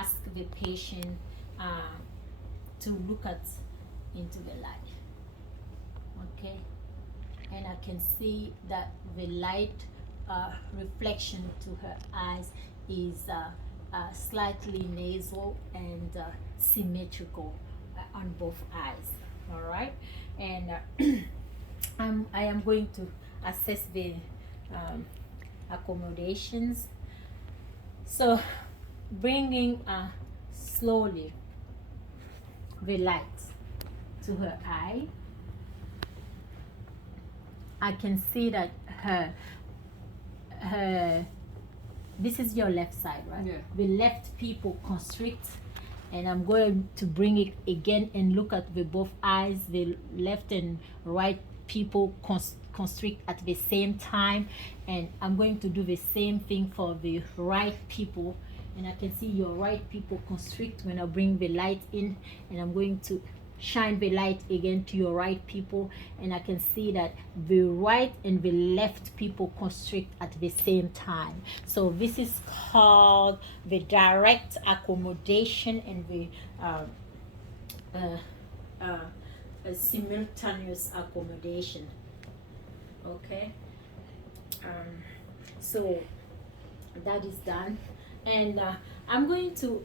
ask the patient to look at into the light. Okay, and I can see that the light reflection to her eyes is slightly nasal and symmetrical on both eyes. All right, and I am going to assess the accommodations. So, bringing slowly the light to her eye, I can see that her this is your left side, right? Yeah. The left pupil constrict, and I'm going to bring it again and look at the both eyes, the left and right pupil constrict at the same time, and I'm going to do the same thing for the right pupil, and I can see your right pupil constrict when I bring the light in, and I'm going to shine the light again to your right pupil, and I can see that the right and the left pupil constrict at the same time. So this is called the direct accommodation and the simultaneous accommodation. Okay, so that is done, and I'm going to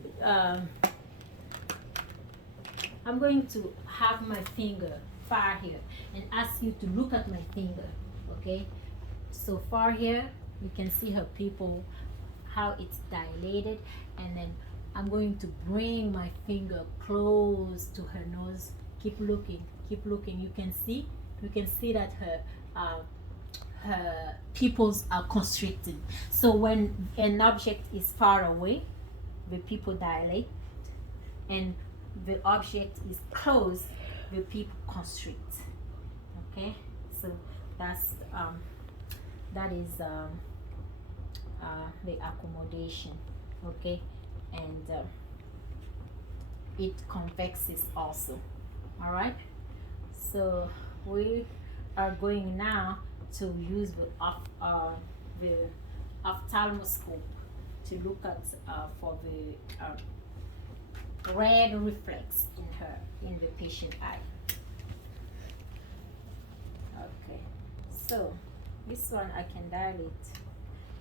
have my finger far here and ask you to look at my finger. Okay, so far here you can see her pupil, how it's dilated, and then I'm going to bring my finger close to her nose. Keep looking, keep looking. You can see that her pupils are constricted. So when an object is far away, the pupil dilate, and the object is close, the pupil constrict. Okay, so that's that is the accommodation. Okay, and it convexes also. All right, so we are going now to use the ophthalmoscope to look at for the red reflex in the patient eye. Okay, so this one I can dilate.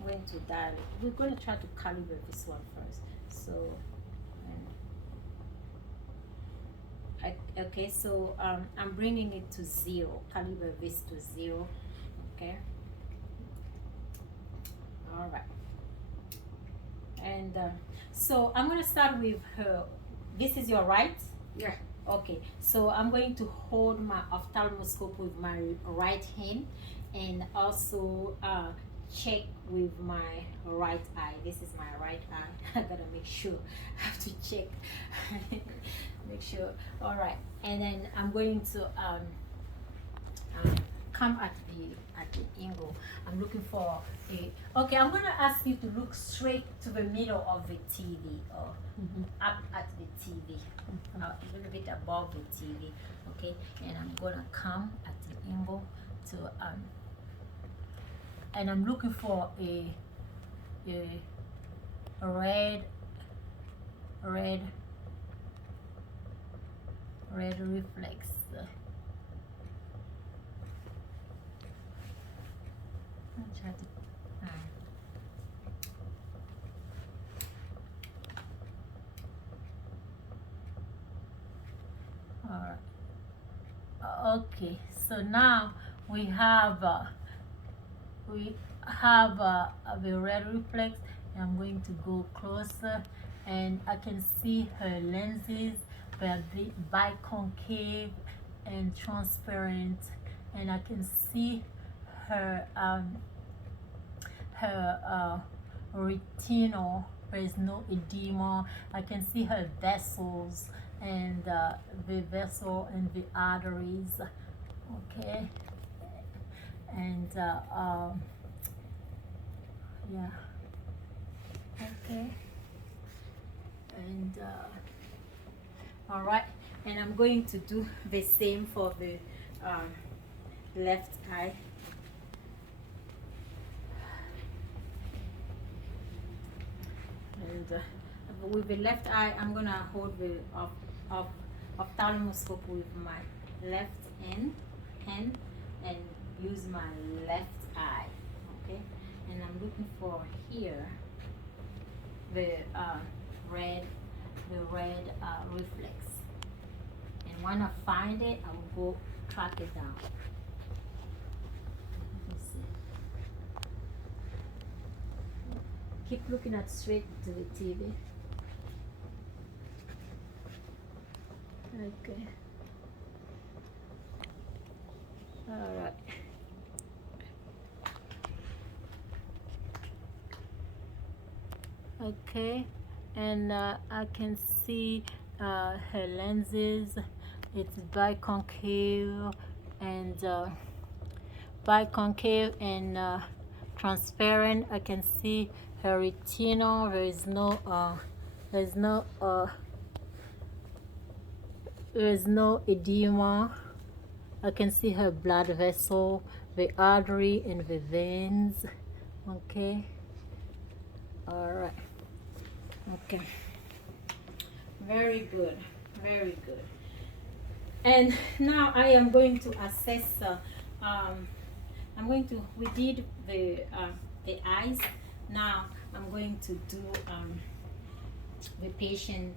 I'm going to dilate. We're going to try to calibrate this one first. So, okay, so I'm bringing it to 0. Calibrate this to 0. Okay. All right. And so I'm going to start with her. This is your right? Yeah. Okay, so I'm going to hold my ophthalmoscope with my right hand and also check with my right eye. This is my right eye. I gotta make sure. I have to check. Make sure. All right, and then I'm going to come at the angle. I'm looking for a. Okay, I'm gonna ask you to look straight to the middle of the TV or up at the TV, a little bit above the TV. Okay, and I'm gonna come at the angle to and I'm looking for a red reflex. I'll try to. Alright. Okay, so now we have the red reflex, and I'm going to go closer, and I can see her lenses. They're biconcave and transparent, and I can see her retinal. There is no edema. I can see her vessels and the vessel and the arteries. Okay, and yeah. Okay, and all right, and I'm going to do the same for the left eye. And with the left eye, I'm gonna hold the ophthalmoscope with my left hand and use my left eye. Okay, and I'm looking for here the red reflex. And when I find it, I will go track it down. Let me see. Keep looking at straight to the TV. Okay. All right. Okay, and I can see her lenses. It's biconcave and transparent. I can see her retina. There's no edema. I can see her blood vessel, the artery, and the veins. Okay. All right. Okay. Very good. Very good. And now I am going to assess. We did the eyes. Now I'm going to do the patient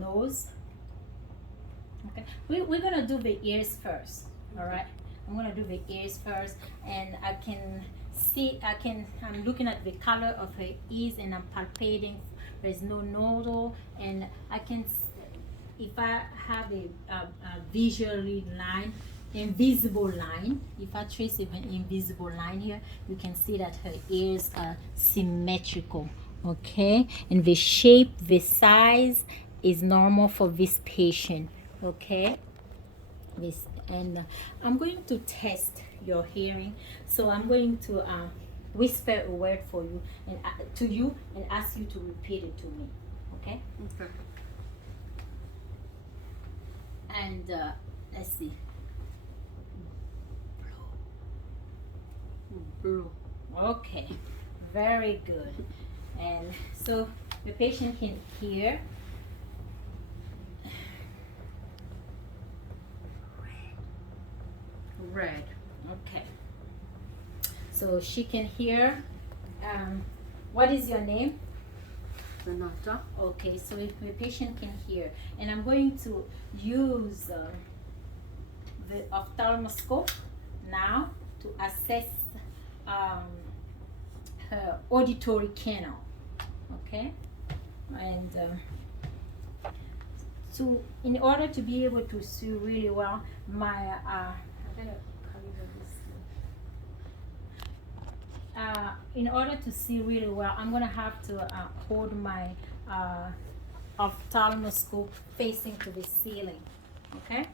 nose. Okay. We're gonna do the ears first. All right. I'm gonna do the ears first, and I can see. I'm looking at the color of her ears, and I'm palpating. There's no nodal, and I can. If I have a visually line, invisible line, if I trace an invisible line here, you can see that her ears are symmetrical. Okay, and the shape, the size is normal for this patient. Okay, this, and I'm going to test your hearing, so I'm going to whisper a word for you and to you and ask you to repeat it to me. Okay. Okay. And let's see. Blue. Okay, very good. And so the patient can hear. Red. Okay. So she can hear. What is your name? Renata. Okay, so if the patient can hear, and I'm going to use the ophthalmoscope now to assess her auditory canal. Okay, and in order to be able to see really well, in order to see really well, I'm gonna have to hold my ophthalmoscope facing to the ceiling. Okay,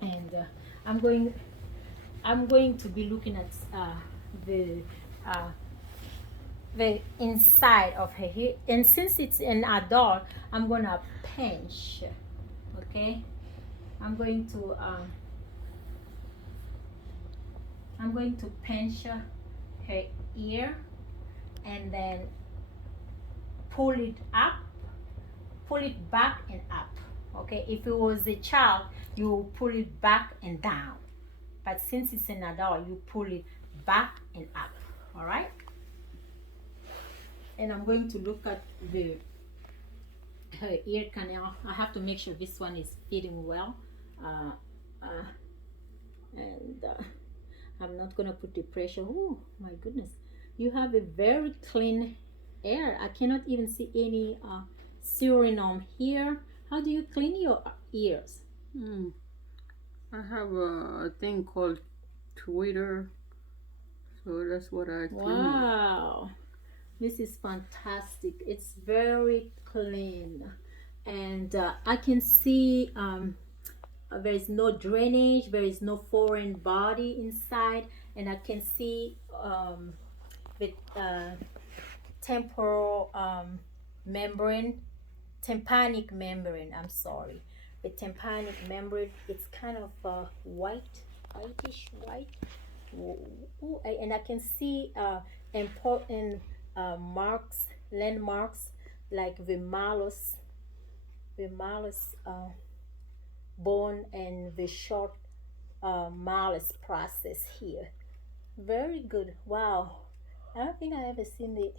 and I'm going to be looking at the inside of her hair, and since it's an adult, I'm gonna pinch. Okay, I'm going to pinch her ear and then pull it back and up. Okay, if it was a child, you will pull it back and down, but since it's an adult, you pull it back and up. All right, and I'm going to look at her ear canal. I have to make sure this one is fitting well, and I'm not gonna put the pressure. Oh my goodness, you have a very clean air. I cannot even see any serum here. How do you clean your ears? I have a thing called Twitter, so that's what I clean. Wow, this is fantastic. It's very clean, and I can see there is no drainage, there is no foreign body inside, and I can see the temporal membrane, tympanic membrane. I'm sorry, the tympanic membrane. It's kind of whitish white. Ooh, and I can see important marks, landmarks, like the malus bone and the short malus process here. Very good. Wow. I don't think I ever seen the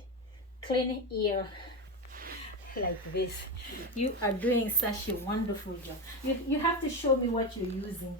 clean ear like this. You are doing such a wonderful job. You have to show me what you're using.